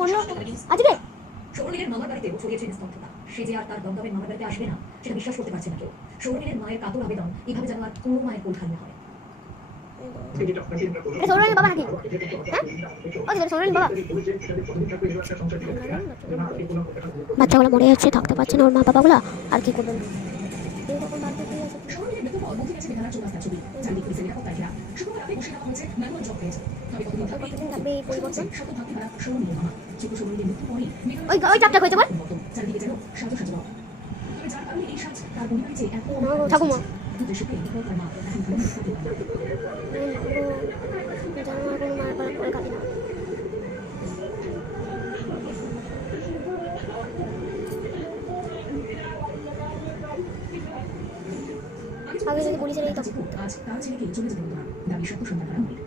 মনে আজকে সৌরনীলের মামার বাড়িতেও ছড়িয়েছে নিস্তব্ধতা। সে যে আর তার দমদমের মামার বাড়িতে আসবে না সেটা বিশ্বাস করতে পারছে না কেউ। সৌরনীলের মায়ের কাতর আবেদন এভাবে যেন আর কোনো মায়ের কোল খালি না হয়। সৌরনীল বাবা নাকি? হ্যাঁ সৌরনীল বাবা। বাচ্চাগুলো মরে যাচ্ছে, থাকতে পারছে না ওর মা বাবাগুলো, আর কি করবেন? সৌরনীলের মৃত্যুর পর মন্ত্রী কাছে বেহালার চৌরাস্তার ছবি, চারিদিক পুলিশের নিরাপত্তায় ঘেরা। শুক্রবার রাতে বসে রাখা হয়েছে ম্যানুয়াল জব পেয়েছে। তবে কতদিন থাকবে এই পরিবর্তন শতভাগ হারা সৌরনীলের মামা। ছোট সৌরনীলের মৃত্যুর পরই ওই চাপটা হয়েছে বল চারিদিকে যেন সাজো সাজো। তবে যার কারণে এই সাজ তার পরিবারের চেয়ে এত ঠাকুমা দৃশ্যকে তার মা এখন ভালো করতে পারে। আগে যদি পুলিশের এই আজ তার ছেলেকে চলে যেতে হতো না, দাবি সত্য সন্তান হারা মনির।